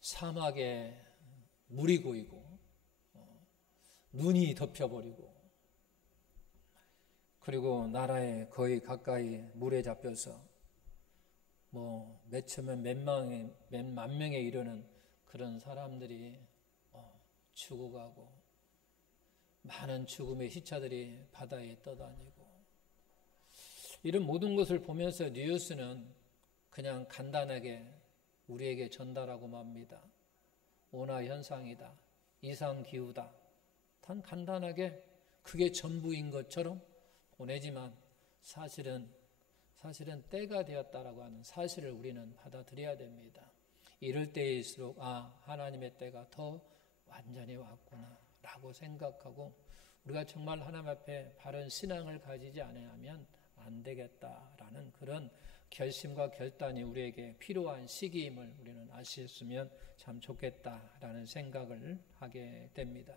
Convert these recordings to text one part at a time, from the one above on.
사막에 물이 고이고 눈이 덮여버리고 그리고 나라에 거의 가까이 물에 잡혀서 몇천명 몇만 명에 이르는 그런 사람들이 죽어가고 많은 죽음의 시체들이 바다에 떠다니고 이런 모든 것을 보면서 뉴스는 그냥 간단하게 우리에게 전달하고 맙니다. 온화 현상이다. 이상기후다. 단 간단하게 그게 전부인 것처럼 보내지만 사실은 때가 되었다라고 하는 사실을 우리는 받아들여야 됩니다. 이럴 때일수록 하나님의 때가 더 완전히 왔구나 라고 생각하고 우리가 정말 하나님 앞에 바른 신앙을 가지지 않으면 안 되겠다라는 그런 결심과 결단이 우리에게 필요한 시기임을 우리는 아셨으면 참 좋겠다라는 생각을 하게 됩니다.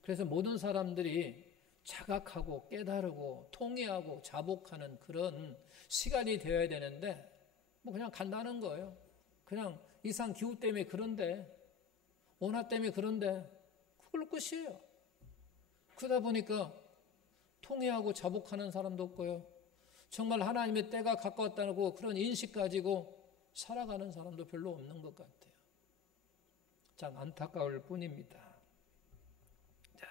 그래서 모든 사람들이 자각하고 깨달고 통회하고 자복하는 그런 시간이 되어야 되는데 그냥 간단한 거예요. 그냥 이상 기후 때문에 그런데 온화 때문에 그런데 그걸로 끝이에요. 그러다 보니까 통회하고 자복하는 사람도 없고요. 정말 하나님의 때가 가까웠다고 그런 인식 가지고 살아가는 사람도 별로 없는 것 같아요. 참 안타까울 뿐입니다. 자,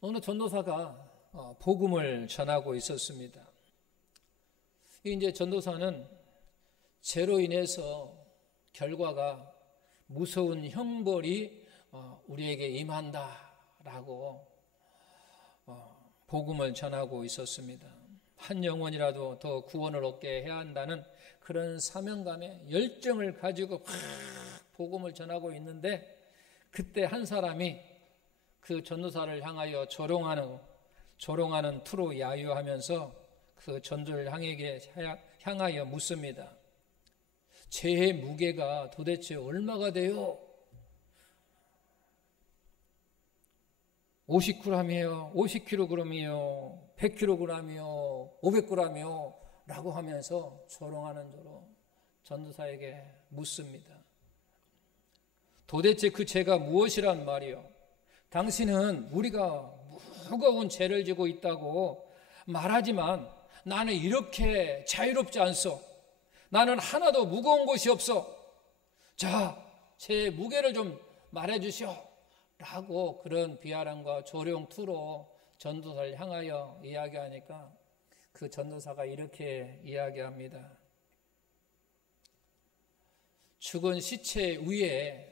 어느 전도사가 복음을 전하고 있었습니다. 이제 전도사는 죄로 인해서 결과가 무서운 형벌이 우리에게 임한다라고 복음을 전하고 있었습니다. 한 영혼이라도 더 구원을 얻게 해야 한다는 그런 사명감에 열정을 가지고 복음을 전하고 있는데 그때 한 사람이 그 전도사를 향하여 조롱하는 투로 야유하면서 그 전도를 향하여 묻습니다. 죄의 무게가 도대체 얼마가 돼요? 50g이에요? 50kg이요? 100kg이요? 500g이요? 라고 하면서 조롱하는 대로 전도사에게 묻습니다. 도대체 그 죄가 무엇이란 말이요? 당신은 우리가 무거운 죄를 지고 있다고 말하지만 나는 이렇게 자유롭지 않소. 나는 하나도 무거운 것이 없어. 자, 제 무게를 좀 말해주시오. 라고 그런 비아람과 조롱 투로 전도사를 향하여 이야기하니까 그 전도사가 이렇게 이야기합니다. 죽은 시체 위에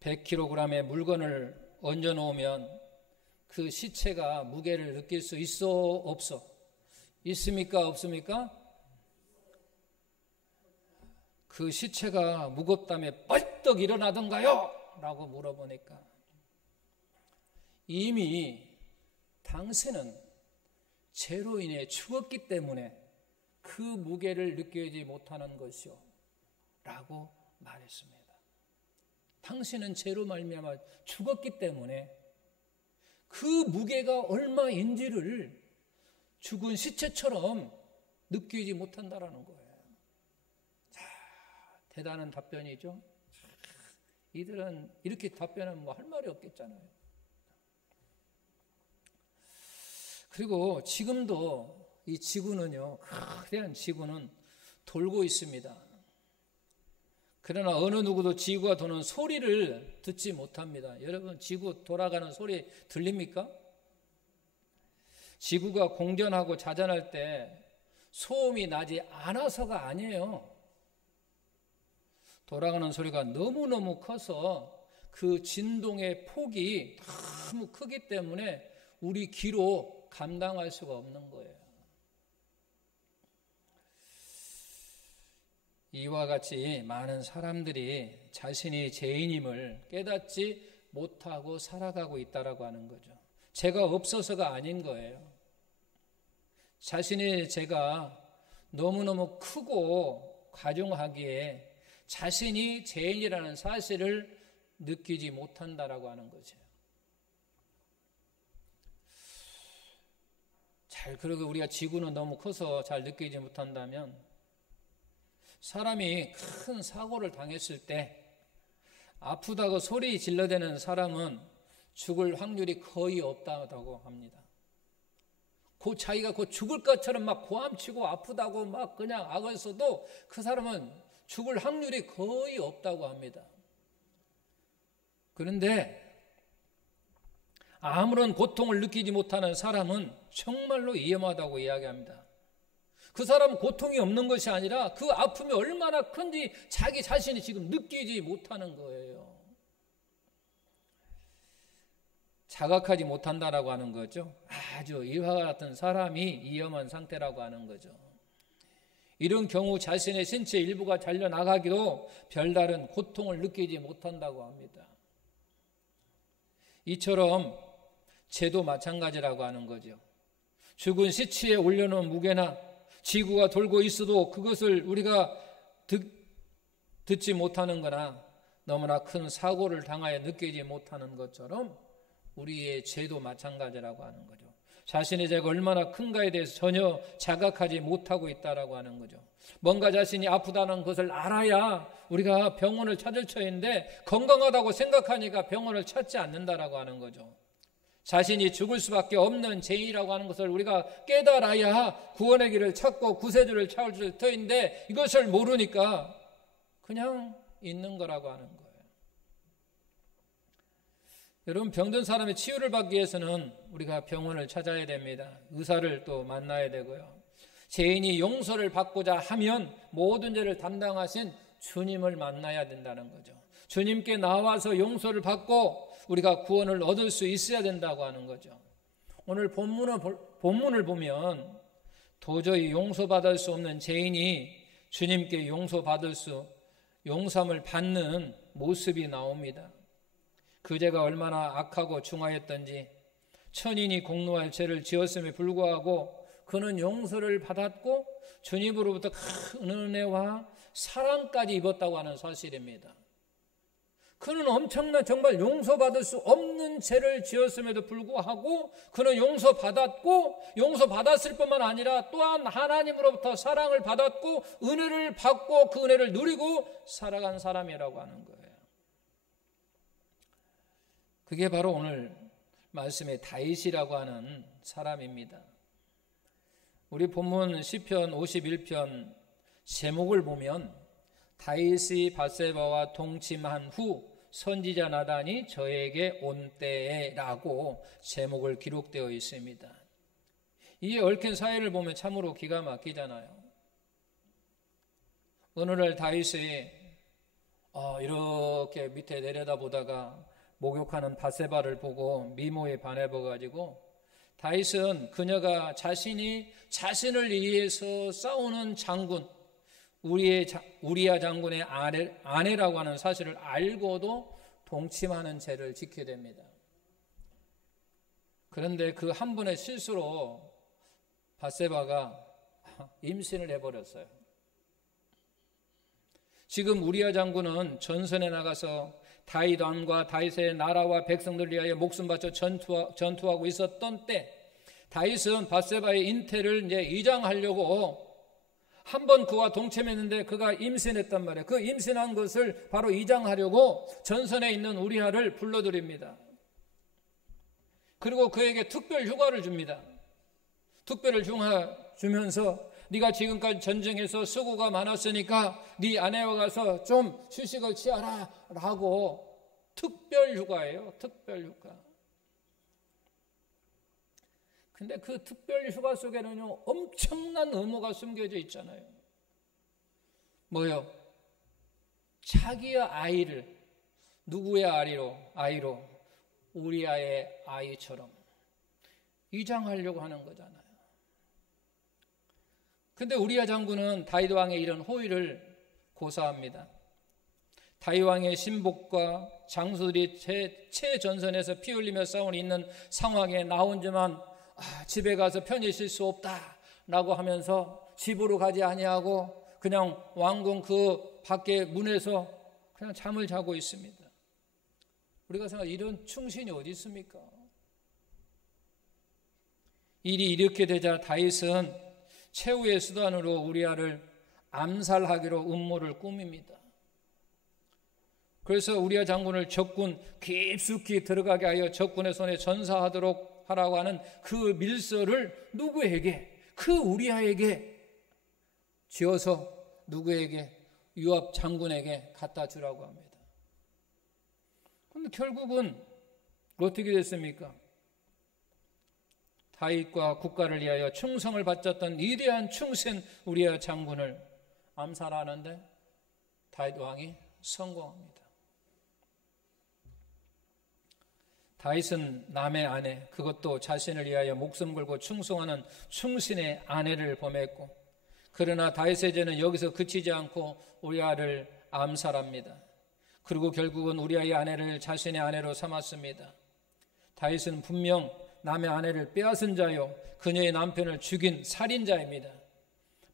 100kg의 물건을 얹어놓으면 그 시체가 무게를 느낄 수 있어 없어? 있습니까 없습니까? 그 시체가 무겁다며 벌떡 일어나던가요? 라고 물어보니까 이미 당신은 죄로 인해 죽었기 때문에 그 무게를 느끼지 못하는 것이요 라고 말했습니다. 당신은 죄로 말미암아 죽었기 때문에 그 무게가 얼마인지를 죽은 시체처럼 느끼지 못한다라는 거예요. 자, 대단한 답변이죠. 이들은 이렇게 답변하면 할 말이 없겠잖아요. 그리고 지금도 이 지구는요, 거대한 지구는 돌고 있습니다. 그러나 어느 누구도 지구가 도는 소리를 듣지 못합니다. 여러분, 지구 돌아가는 소리 들립니까? 지구가 공전하고 자전할 때 소음이 나지 않아서가 아니에요. 돌아가는 소리가 너무너무 커서 그 진동의 폭이 너무 크기 때문에 우리 귀로 감당할 수가 없는 거예요. 이와 같이 많은 사람들이 자신이 죄인임을 깨닫지 못하고 살아가고 있다라고 하는 거죠. 죄가 없어서가 아닌 거예요. 자신의 죄가 너무너무 크고 가중하기에 자신이 죄인이라는 사실을 느끼지 못한다라고 하는 거죠. 그리고 우리가 지구는 너무 커서 잘 느끼지 못한다면 사람이 큰 사고를 당했을 때 아프다고 소리 질러대는 사람은 죽을 확률이 거의 없다고 합니다. 자기가 죽을 것처럼 막 고함치고 아프다고 막 그냥 악을 써도 그 사람은 죽을 확률이 거의 없다고 합니다. 그런데 아무런 고통을 느끼지 못하는 사람은 정말로 위험하다고 이야기합니다. 그 사람은 고통이 없는 것이 아니라 그 아픔이 얼마나 큰지 자기 자신이 지금 느끼지 못하는 거예요. 자각하지 못한다라고 하는 거죠. 아주 이와 같은 사람이 위험한 상태라고 하는 거죠. 이런 경우 자신의 신체 일부가 잘려나가기도 별다른 고통을 느끼지 못한다고 합니다. 이처럼 죄도 마찬가지라고 하는 거죠. 죽은 시체에 올려놓은 무게나 지구가 돌고 있어도 그것을 우리가 듣지 못하는 거나 너무나 큰 사고를 당하여 느끼지 못하는 것처럼 우리의 죄도 마찬가지라고 하는 거죠. 자신의 죄가 얼마나 큰가에 대해서 전혀 자각하지 못하고 있다라고 하는 거죠. 뭔가 자신이 아프다는 것을 알아야 우리가 병원을 찾을 처인데 건강하다고 생각하니까 병원을 찾지 않는다라고 하는 거죠. 자신이 죽을 수밖에 없는 죄인이라고 하는 것을 우리가 깨달아야 구원의 길을 찾고 구세주를 찾을 터인데 이것을 모르니까 그냥 있는 거라고 하는 거예요. 여러분, 병든 사람의 치유를 받기 위해서는 우리가 병원을 찾아야 됩니다. 의사를 또 만나야 되고요. 죄인이 용서를 받고자 하면 모든 죄를 담당하신 주님을 만나야 된다는 거죠. 주님께 나와서 용서를 받고 우리가 구원을 얻을 수 있어야 된다고 하는 거죠. 오늘 본문을 보면 도저히 용서받을 수 없는 죄인이 주님께 용서함을 받는 모습이 나옵니다. 그 죄가 얼마나 악하고 중하였던지 천인이 공로할 죄를 지었음에 불구하고 그는 용서를 받았고 주님으로부터 큰 은혜와 사랑까지 입었다고 하는 사실입니다. 그는 엄청난 정말 용서받을 수 없는 죄를 지었음에도 불구하고 그는 용서받았고 용서받았을 뿐만 아니라 또한 하나님으로부터 사랑을 받았고 은혜를 받고 그 은혜를 누리고 살아간 사람이라고 하는 거예요. 그게 바로 오늘 말씀의 다윗이라고 하는 사람입니다. 우리 본문 시편 51편 제목을 보면 다윗이 밧세바와 동침한 후 선지자 나단이 저에게 온 때에 라고 제목을 기록되어 있습니다. 이 얽힌 사회를 보면 참으로 기가 막히잖아요. 어느 날 다윗이 이렇게 밑에 내려다보다가 목욕하는 밧세바를 보고 미모에 반해버가지고 다윗은 그녀가 자신을 위해서 싸우는 장군 우리야 장군의 아내라고 하는 사실을 알고도 동침하는 죄를 짓게 됩니다. 그런데 그 한 번의 실수로 밧세바가 임신을 해버렸어요. 지금 우리야 장군은 전선에 나가서 다윗 왕과 다윗의 나라와 백성들 위하여 목숨 바쳐 전투하고 있었던 때 다윗은 밧세바의 잉태를 이제 이장하려고 한 번 그와 동침했는데 그가 임신했단 말이에요. 그 임신한 것을 바로 이장하려고 전선에 있는 우리아를 불러들입니다. 그리고 그에게 특별 휴가를 줍니다. 특별 휴가 주면서 네가 지금까지 전쟁에서 수고가 많았으니까 네 아내와 가서 좀 휴식을 취하라 라고 특별 휴가예요. 특별 휴가. 근데 그 특별 휴가 속에는요 엄청난 의무가 숨겨져 있잖아요. 뭐요? 자기의 아이를 누구의 아이로 우리아의 아이처럼 위장하려고 하는 거잖아요. 근데 우리아 장군은 다윗 왕의 이런 호의를 고사합니다. 다윗 왕의 신복과 장수들이 최전선에서 피 흘리며 싸우고 있는 상황에 나 혼자만 집에 가서 편히 쉴 수 없다라고 하면서 집으로 가지 아니하고 그냥 왕궁 그 밖에 문에서 그냥 잠을 자고 있습니다. 우리가 생각해 이런 충신이 어디 있습니까? 일이 이렇게 되자 다윗은 최후의 수단으로 우리아를 암살하기로 음모를 꾸밉니다. 그래서 우리아 장군을 적군 깊숙이 들어가게 하여 적군의 손에 전사하도록 하라고 하는 그 밀서를 누구에게? 그 우리아에게 지어서 누구에게? 요압 장군에게 갖다 주라고 합니다. 그런데 결국은 어떻게 됐습니까? 다윗과 국가를 위하여 충성을 바쳤던 위대한 충신 우리아 장군을 암살하는데 다윗 왕이 성공합니다. 다윗은 남의 아내, 그것도 자신을 위하여 목숨 걸고 충성하는 충신의 아내를 범했고, 그러나 다윗의 죄는 여기서 그치지 않고 우리아를 암살합니다. 그리고 결국은 우리아의 아내를 자신의 아내로 삼았습니다. 다윗은 분명 남의 아내를 빼앗은 자요, 그녀의 남편을 죽인 살인자입니다.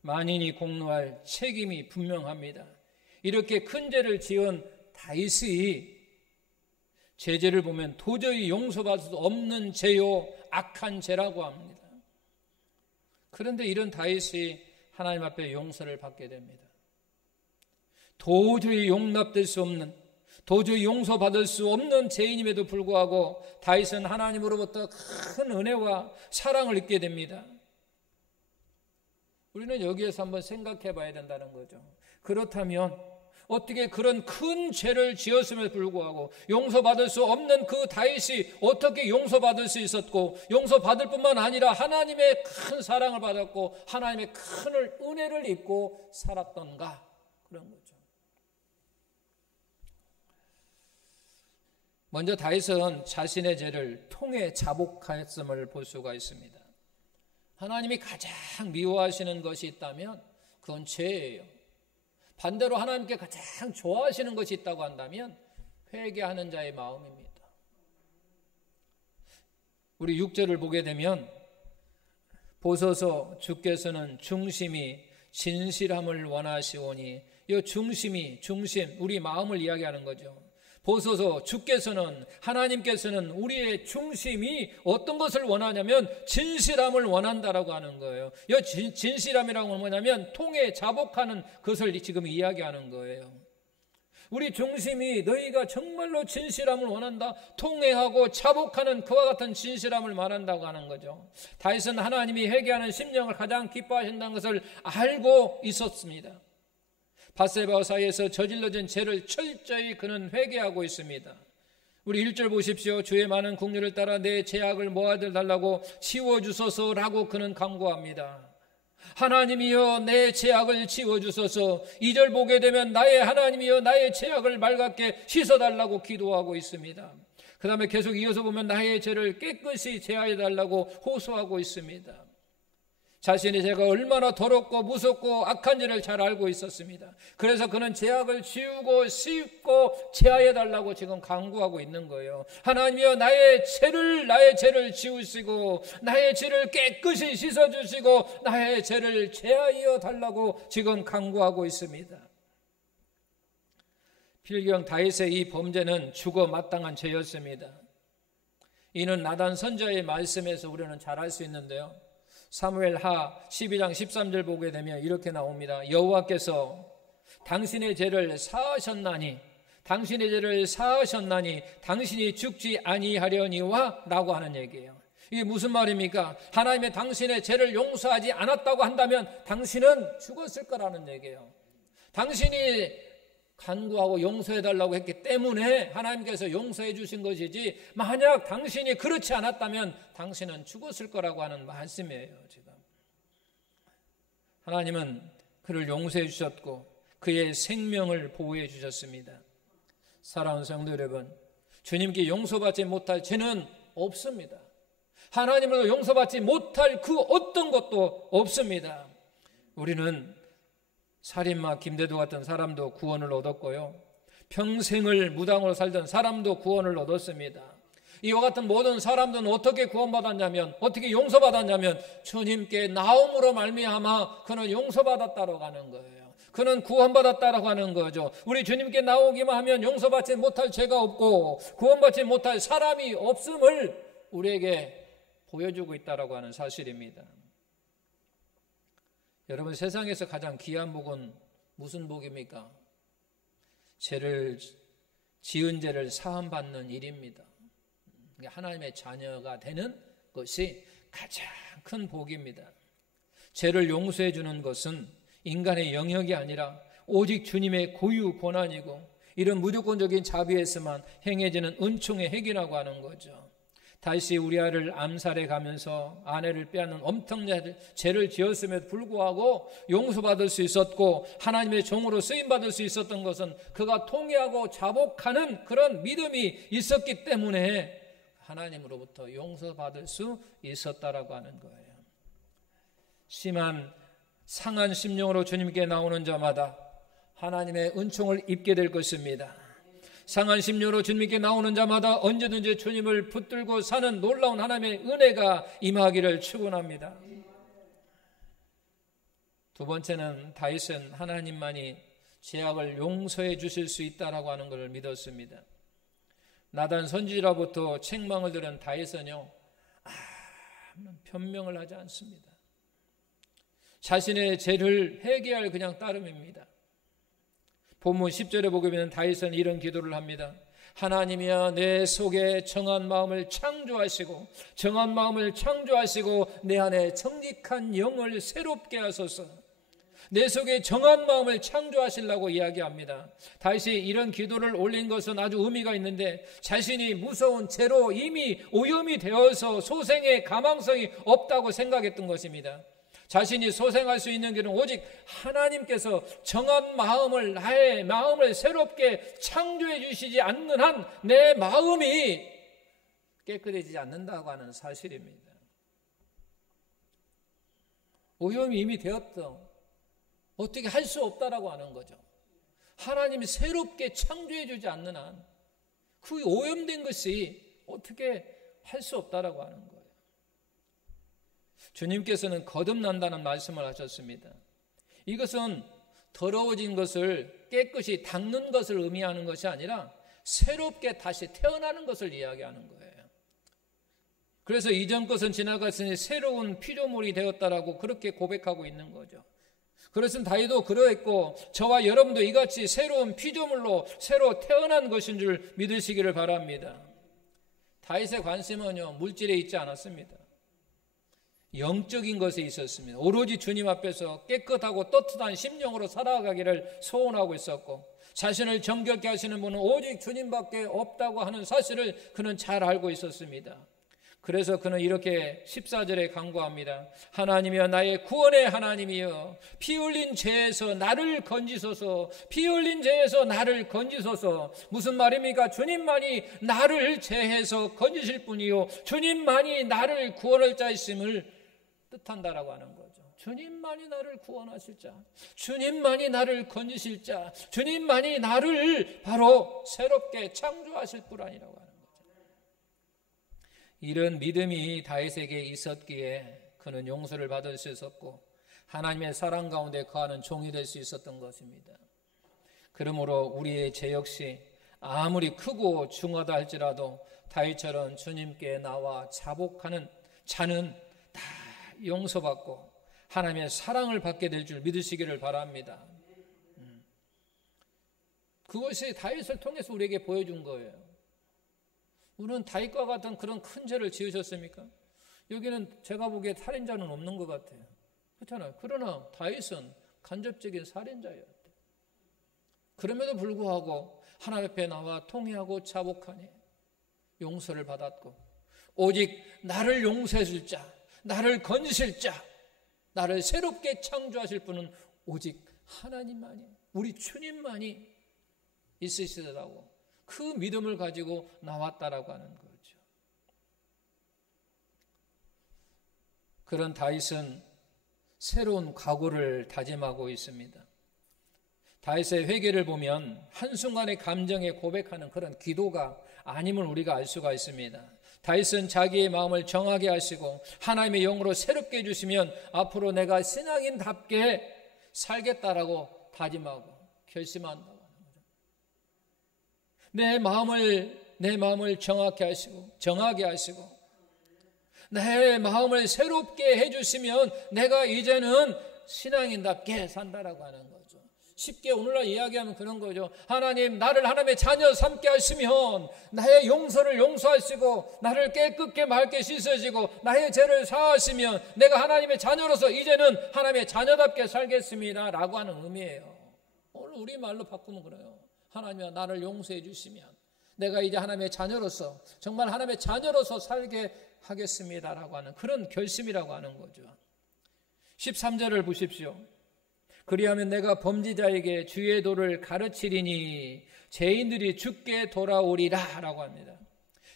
만인이 공로할 책임이 분명합니다. 이렇게 큰 죄를 지은 다윗이 죄를 보면 도저히 용서받을 수 없는 죄요, 악한 죄라고 합니다. 그런데 이런 다윗이 하나님 앞에 용서를 받게 됩니다. 도저히 용납될 수 없는, 도저히 용서받을 수 없는 죄인임에도 불구하고 다윗은 하나님으로부터 큰 은혜와 사랑을 잊게 됩니다. 우리는 여기에서 한번 생각해 봐야 된다는 거죠. 그렇다면 어떻게 그런 큰 죄를 지었음에도 불구하고 용서받을 수 없는 그 다윗이 어떻게 용서받을 수 있었고, 용서받을 뿐만 아니라 하나님의 큰 사랑을 받았고 하나님의 큰 은혜를 입고 살았던가, 그런 거죠. 먼저 다윗은 자신의 죄를 통해 자복하였음을 볼 수가 있습니다. 하나님이 가장 미워하시는 것이 있다면 그건 죄예요. 반대로 하나님께 가장 좋아하시는 것이 있다고 한다면 회개하는 자의 마음입니다. 우리 6절을 보게 되면 보소서 주께서는 중심이 진실함을 원하시오니, 이 중심, 우리 마음을 이야기하는 거죠. 보소서 주께서는, 하나님께서는 우리의 중심이 어떤 것을 원하냐면 진실함을 원한다라고 하는 거예요. 이 진실함이라고 하는 뭐냐면 통해 자복하는 것을 지금 이야기하는 거예요. 우리 중심이 너희가 정말로 진실함을 원한다, 통회하고 자복하는 그와 같은 진실함을 말한다고 하는 거죠. 다윗은 하나님이 회개하는 심령을 가장 기뻐하신다는 것을 알고 있었습니다. 밧세바와 사이에서 저질러진 죄를 철저히 그는 회개하고 있습니다. 우리 1절 보십시오. 주의 많은 긍휼을 따라 내 죄악을 모아들 달라고 치워주소서라고 그는 간구합니다. 하나님이여 내 죄악을 치워주소서. 2절 보게 되면 나의 하나님이여 나의 죄악을 맑게 씻어달라고 기도하고 있습니다. 그 다음에 계속 이어서 보면 나의 죄를 깨끗이 제하여달라고 호소하고 있습니다. 자신의 죄가 얼마나 더럽고 무섭고 악한 죄를 잘 알고 있었습니다. 그래서 그는 죄악을 지우고 씻고 제하여달라고 지금 간구하고 있는 거예요. 하나님이여 나의 죄를 지우시고 나의 죄를 깨끗이 씻어주시고 나의 죄를 제하여 달라고 지금 간구하고 있습니다. 필경 다윗의 이 범죄는 죽어 마땅한 죄였습니다. 이는 나단 선지자의 말씀에서 우리는 잘 알 수 있는데요. 사무엘하 12장 13절 보게 되면 이렇게 나옵니다. 여호와께서 당신의 죄를 사하셨나니 당신이 죽지 아니하려니와 라고 하는 얘기예요. 이게 무슨 말입니까? 하나님의 당신의 죄를 용서하지 않았다고 한다면 당신은 죽었을 거라는 얘기예요. 당신이 간구하고 용서해달라고 했기 때문에 하나님께서 용서해 주신 것이지, 만약 당신이 그렇지 않았다면 당신은 죽었을 거라고 하는 말씀이에요. 지금 하나님은 그를 용서해 주셨고 그의 생명을 보호해 주셨습니다. 사랑하는 성도 여러분, 주님께 용서받지 못할 죄는 없습니다. 하나님으로 용서받지 못할 그 어떤 것도 없습니다. 우리는 살인마 김대도 같은 사람도 구원을 얻었고요, 평생을 무당으로 살던 사람도 구원을 얻었습니다. 이와 같은 모든 사람들은 어떻게 구원받았냐면, 어떻게 용서받았냐면 주님께 나옴으로 말미암아 그는 용서받았다고 하는 거예요. 그는 구원받았다라고 하는 거죠. 우리 주님께 나오기만 하면 용서받지 못할 죄가 없고 구원받지 못할 사람이 없음을 우리에게 보여주고 있다라고 하는 사실입니다. 여러분, 세상에서 가장 귀한 복은 무슨 복입니까? 지은 죄를 사함받는 일입니다. 하나님의 자녀가 되는 것이 가장 큰 복입니다. 죄를 용서해 주는 것은 인간의 영역이 아니라 오직 주님의 고유 권한이고, 이런 무조건적인 자비에서만 행해지는 은총의 핵이라고 하는 거죠. 다시 우리아를 암살해 가면서 아내를 빼앗는 엄청난 죄를 지었음에도 불구하고 용서받을 수 있었고 하나님의 종으로 쓰임받을 수 있었던 것은 그가 통회하고 자복하는 그런 믿음이 있었기 때문에 하나님으로부터 용서받을 수 있었다라고 하는 거예요. 심한 상한 심령으로 주님께 나오는 자마다 하나님의 은총을 입게 될 것입니다. 상한 심령으로 주님께 나오는 자마다 언제든지 주님을 붙들고 사는 놀라운 하나님의 은혜가 임하기를 축원합니다. 두 번째는 다윗은 하나님만이 죄악을 용서해 주실 수 있다라고 하는 것을 믿었습니다. 나단 선지자로부터 책망을 들은 다윗은요, 변명을 하지 않습니다. 자신의 죄를 회개할 그냥 따름입니다. 본문 10절에 보게 되면 다윗은 이런 기도를 합니다. 하나님이여, 내 속에 정한 마음을 창조하시고 내 안에 정직한 영을 새롭게 하소서. 내 속에 정한 마음을 창조하시려고 이야기합니다. 다윗이 이런 기도를 올린 것은 아주 의미가 있는데, 자신이 무서운 죄로 이미 오염이 되어서 소생의 가망성이 없다고 생각했던 것입니다. 자신이 소생할 수 있는 길은 오직 하나님께서 정한 마음을, 나의 마음을 새롭게 창조해 주시지 않는 한 내 마음이 깨끗해지지 않는다고 하는 사실입니다. 오염이 이미 되었던, 어떻게 할 수 없다라고 하는 거죠. 하나님이 새롭게 창조해 주지 않는 한 그 오염된 것이 어떻게 할 수 없다라고 하는 거예요. 주님께서는 거듭난다는 말씀을 하셨습니다. 이것은 더러워진 것을 깨끗이 닦는 것을 의미하는 것이 아니라 새롭게 다시 태어나는 것을 이야기하는 거예요. 그래서 이전 것은 지나갔으니 새로운 피조물이 되었다라고 그렇게 고백하고 있는 거죠. 그래서 다윗도 그러했고, 저와 여러분도 이같이 새로운 피조물로 새로 태어난 것인 줄 믿으시기를 바랍니다. 다윗의 관심은요, 물질에 있지 않았습니다. 영적인 것에 있었습니다. 오로지 주님 앞에서 깨끗하고 떳떳한 심령으로 살아가기를 소원하고 있었고, 자신을 정결케 하시는 분은 오직 주님밖에 없다고 하는 사실을 그는 잘 알고 있었습니다. 그래서 그는 이렇게 14절에 간구합니다. 하나님이여, 나의 구원의 하나님이여, 피 흘린 죄에서 나를 건지소서. 피 흘린 죄에서 나를 건지소서. 무슨 말입니까? 주님만이 나를 죄에서 건지실 분이요, 주님만이 나를 구원할 자이심을 뜻한다라고 하는 거죠. 주님만이 나를 구원하실 자, 주님만이 나를 건지실 자, 주님만이 나를 바로 새롭게 창조하실 분 아니라고 하는 거죠. 이런 믿음이 다윗에게 있었기에 그는 용서를 받을 수 있었고 하나님의 사랑 가운데 거하는 종이 될 수 있었던 것입니다. 그러므로 우리의 죄 역시 아무리 크고 중하다 할지라도 다윗처럼 주님께 나와 자복하는 자는 다 용서받고 하나님의 사랑을 받게 될 줄 믿으시기를 바랍니다. 그것이 다윗을 통해서 우리에게 보여준 거예요. 우리는 다윗과 같은 그런 큰 죄를 지으셨습니까? 여기는 제가 보기에 살인자는 없는 것 같아요. 그렇잖아요. 그러나 다윗은 간접적인 살인자였대. 그럼에도 불구하고 하나님 앞에 나와 통회하고 자복하니 용서를 받았고, 오직 나를 용서해 줄 자, 나를 건지실 자, 나를 새롭게 창조하실 분은 오직 하나님만이, 우리 주님만이 있으시더라고 그 믿음을 가지고 나왔다라고 하는 거죠. 그런 다윗은 새로운 각오를 다짐하고 있습니다. 다윗의 회개를 보면 한순간의 감정에 고백하는 그런 기도가 아님을 우리가 알 수가 있습니다. 다윗은 자기의 마음을 정하게 하시고 하나님의 영으로 새롭게 해주시면 앞으로 내가 신앙인답게 살겠다라고 다짐하고 결심한다고 하는 거죠. 내 마음을 정하게 하시고 내 마음을 새롭게 해주시면 내가 이제는 신앙인답게 산다라고 하는 거죠. 쉽게 오늘날 이야기하면 그런 거죠. 하나님, 나를 하나님의 자녀 삼게 하시면 나의 용서를 용서하시고 나를 깨끗게 맑게 씻으시고 나의 죄를 사하시면 내가 하나님의 자녀로서 이제는 하나님의 자녀답게 살겠습니다 라고 하는 의미예요. 오늘 우리말로 바꾸면 그래요. 하나님아, 나를 용서해 주시면 내가 이제 하나님의 자녀로서 정말 하나님의 자녀로서 살게 하겠습니다라고 하는 그런 결심이라고 하는 거죠. 13절을 보십시오. 그리하면 내가 범죄자에게 주의 도를 가르치리니 죄인들이 죽게 돌아오리라 라고 합니다.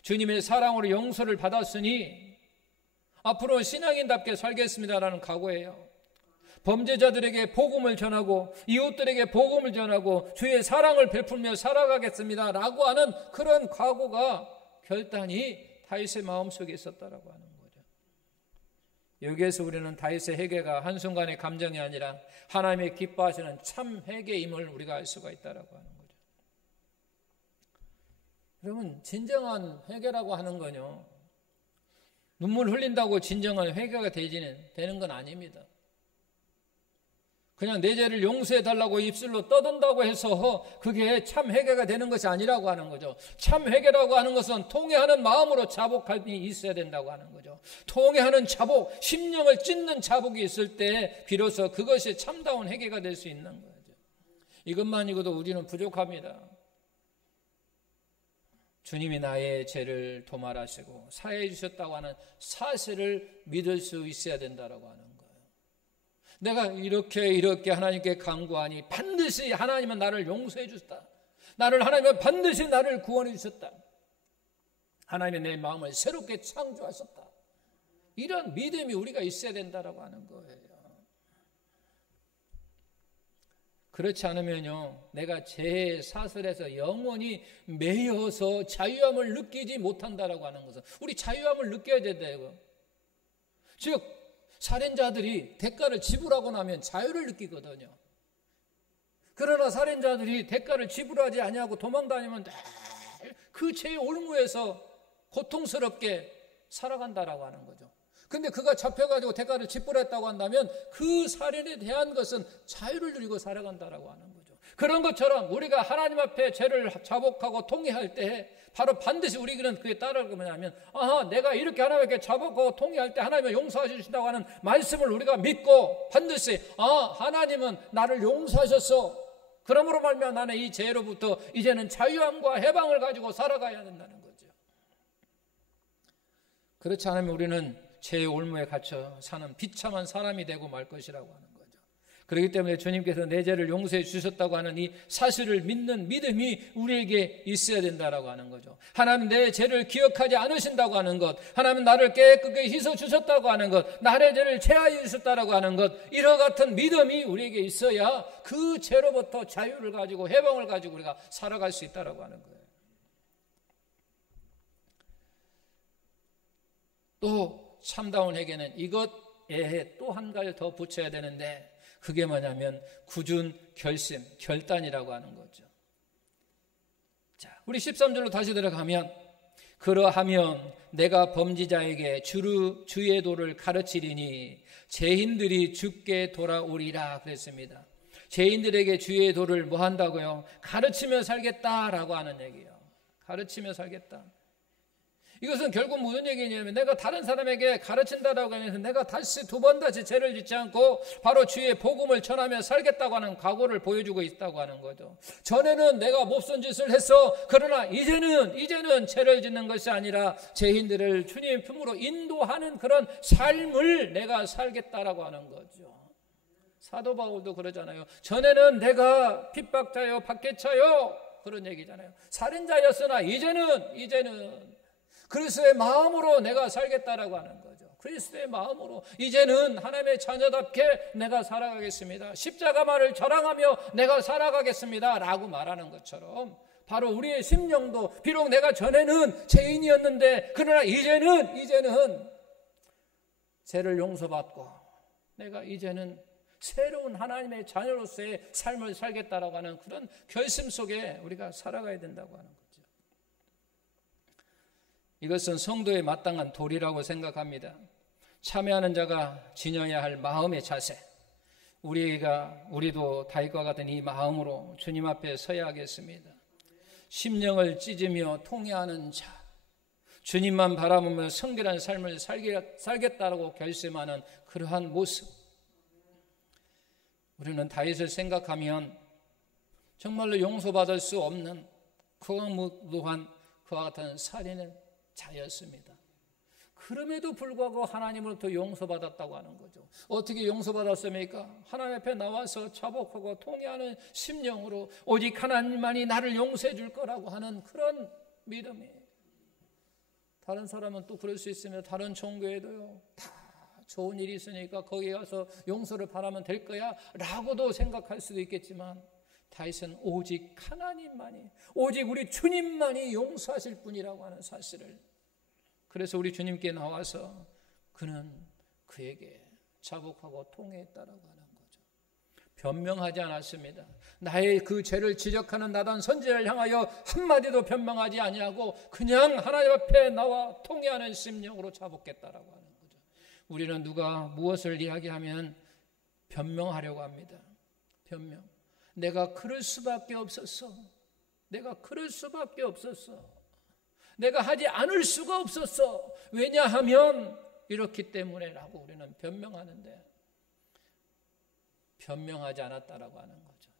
주님의 사랑으로 용서를 받았으니 앞으로 신앙인답게 살겠습니다라는 각오예요. 범죄자들에게 복음을 전하고 이웃들에게 복음을 전하고 주의 사랑을 베풀며 살아가겠습니다 라고 하는 그런 각오가 결단이 다윗의 마음속에 있었다라고 하는 거죠. 여기에서 우리는 다윗의 회개가 한순간의 감정이 아니라 하나님의 기뻐하시는 참 회개임을 우리가 알 수가 있다라고 하는 거죠. 여러분, 진정한 회개라고 하는 건요, 눈물 흘린다고 진정한 회개가 되는 건 아닙니다. 그냥 내 죄를 용서해 달라고 입술로 떠든다고 해서 그게 참 회개가 되는 것이 아니라고 하는 거죠. 참 회개라고 하는 것은 통회하는 마음으로 자복함이 있어야 된다고 하는 거죠. 통회하는 자복, 심령을 찢는 자복이 있을 때 비로소 그것이 참다운 회개가 될 수 있는 거죠. 이것만이고도 우리는 부족합니다. 주님이 나의 죄를 도말하시고 사해 주셨다고 하는 사실을 믿을 수 있어야 된다라고 하는 거예요. 내가 이렇게 하나님께 간구하니 반드시 하나님은 나를 용서해 주셨다. 하나님은 반드시 나를 구원해 주셨다. 하나님은 내 마음을 새롭게 창조하셨다. 이런 믿음이 우리가 있어야 된다라고 하는 거예요. 그렇지 않으면요, 내가 죄의 사슬에서 영원히 매여서 자유함을 느끼지 못한다라고 하는 것은, 우리 자유함을 느껴야 된다 이거. 즉 살인자들이 대가를 지불하고 나면 자유를 느끼거든요. 그러나 살인자들이 대가를 지불하지 아니하고 도망다니면 늘 그 죄의 올무에서 고통스럽게 살아간다라고 하는 거죠. 근데 그가 잡혀가지고 대가를 지불했다고 한다면 그 살인에 대한 것은 자유를 누리고 살아간다라고 하는 거죠. 그런 것처럼 우리가 하나님 앞에 죄를 자복하고 통회할 때 바로 반드시 우리는 그에 따르는 뭐냐면, 내가 이렇게 하나님께 자복하고 통회할 때 하나님은 용서해 주신다고 하는 말씀을 우리가 믿고 반드시 하나님은 나를 용서하셨어. 그러므로 말미암아 나는 이 죄로부터 이제는 자유함과 해방을 가지고 살아가야 된다는 거죠. 그렇지 않으면 우리는 죄의 올무에 갇혀 사는 비참한 사람이 되고 말 것이라고 하는 거죠. 그렇기 때문에 주님께서 내 죄를 용서해 주셨다고 하는 이 사실을 믿는 믿음이 우리에게 있어야 된다라고 하는 거죠. 하나님 내 죄를 기억하지 않으신다고 하는 것, 하나님 나를 깨끗게 씻어 주셨다고 하는 것, 나의 죄를 제하여 주셨다라고 하는 것, 이와 같은 믿음이 우리에게 있어야 그 죄로부터 자유를 가지고 해방을 가지고 우리가 살아갈 수 있다라고 하는 거예요. 또 참다운 회개는 이것에 또 한 가지 더 붙여야 되는데, 그게 뭐냐면 굳은 결심, 결단이라고 하는 거죠. 자, 우리 13절로 다시 들어가면, 그러하면 내가 범죄자에게 주의 도를 가르치리니 죄인들이 죽게 돌아오리라 그랬습니다. 죄인들에게 주의 도를 뭐 한다고요? 가르치며 살겠다라고 하는 얘기예요. 가르치며 살겠다. 이것은 결국 무슨 얘기냐면, 내가 다른 사람에게 가르친다라고 하면서 내가 다시 두 번 다시 죄를 짓지 않고 바로 주의 복음을 전하며 살겠다고 하는 각오를 보여주고 있다고 하는 거죠. 전에는 내가 몹쓸 짓을 했어. 그러나 이제는 죄를 짓는 것이 아니라 죄인들을 주님의 품으로 인도하는 그런 삶을 내가 살겠다라고 하는 거죠. 사도 바울도 그러잖아요. 전에는 내가 핍박자요, 박해자요, 그런 얘기잖아요. 살인자였으나 이제는 그리스도의 마음으로 내가 살겠다라고 하는 거죠. 그리스도의 마음으로 이제는 하나님의 자녀답게 내가 살아가겠습니다. 십자가만을 자랑하며 내가 살아가겠습니다 라고 말하는 것처럼, 바로 우리의 심령도 비록 내가 전에는 죄인이었는데 그러나 이제는 죄를 용서받고 내가 이제는 새로운 하나님의 자녀로서의 삶을 살겠다라고 하는 그런 결심 속에 우리가 살아가야 된다고 하는 거죠. 이것은 성도의 마땅한 도리라고 생각합니다. 참여하는 자가 지녀야 할 마음의 자세, 우리도 다윗과 같은 이 마음으로 주님 앞에 서야 하겠습니다. 심령을 찢으며 통회하는 자, 주님만 바라보며 성결한 삶을 살겠다고 결심하는 그러한 모습. 우리는 다윗을 생각하면 정말로 용서받을 수 없는 거무도한 그와 같은 살인의 자였습니다. 그럼에도 불구하고 하나님으로부터 용서받았다고 하는 거죠. 어떻게 용서받았습니까? 하나님 앞에 나와서 자복하고 통회하는 심령으로 오직 하나님만이 나를 용서해 줄 거라고 하는 그런 믿음이. 다른 사람은 또 그럴 수 있으며 다른 종교에도요, 다 좋은 일이 있으니까 거기 가서 용서를 바라면 될 거야 라고도 생각할 수도 있겠지만, 다윗은 오직 하나님만이, 오직 우리 주님만이 용서하실 분이라고 하는 사실을, 그래서 우리 주님께 나와서 그는 그에게 자복하고 통회했다라고 하는 거죠. 변명하지 않았습니다. 나의 그 죄를 지적하는 나단 선지자를 향하여 한마디도 변명하지 아니하고 그냥 하나님 앞에 나와 통회하는 심령으로 자복했다라고 하는 거죠. 우리는 누가 무엇을 이야기하면 변명하려고 합니다. 변명. 내가 그럴 수밖에 없었어. 내가 그럴 수밖에 없었어. 내가 하지 않을 수가 없었어. 왜냐하면 이렇기 때문에라고 우리는 변명하는데, 변명하지 않았다라고 하는 거죠.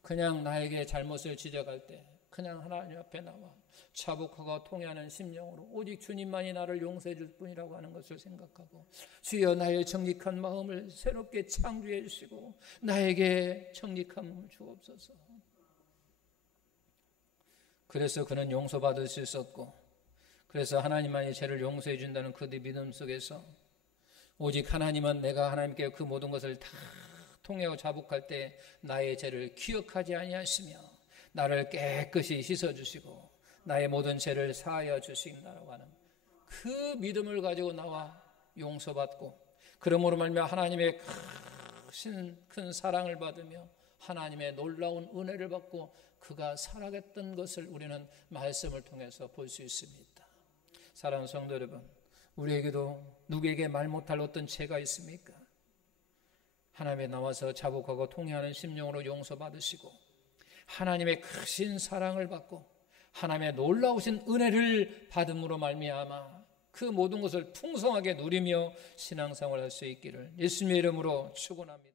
그냥 나에게 잘못을 지적할 때 그냥 하나님 앞에 나와 자복하고 통회하는 심령으로 오직 주님만이 나를 용서해 줄 뿐이라고 하는 것을 생각하고, 주여 나의 정직한 마음을 새롭게 창조해 주시고 나에게 정직함을 주옵소서. 그래서 그는 용서받을 수 있었고, 그래서 하나님만이 죄를 용서해 준다는 그 믿음 속에서 오직 하나님은 내가 하나님께 그 모든 것을 다 통회하고 자복할 때 나의 죄를 기억하지 아니하시며 나를 깨끗이 씻어주시고 나의 모든 죄를 사하여 주신다라고 하는 그 믿음을 가지고 나와 용서받고, 그러므로 말미암아 하나님의 큰 사랑을 받으며 하나님의 놀라운 은혜를 받고 그가 살아갔던 것을 우리는 말씀을 통해서 볼 수 있습니다. 사랑하는 성도 여러분, 우리에게도 누구에게 말 못할 어떤 죄가 있습니까? 하나님에 나와서 자복하고 통회하는 심령으로 용서받으시고 하나님의 크신 사랑을 받고 하나님의 놀라우신 은혜를 받음으로 말미암아 그 모든 것을 풍성하게 누리며 신앙생활할 수 있기를 예수님의 이름으로 축원합니다.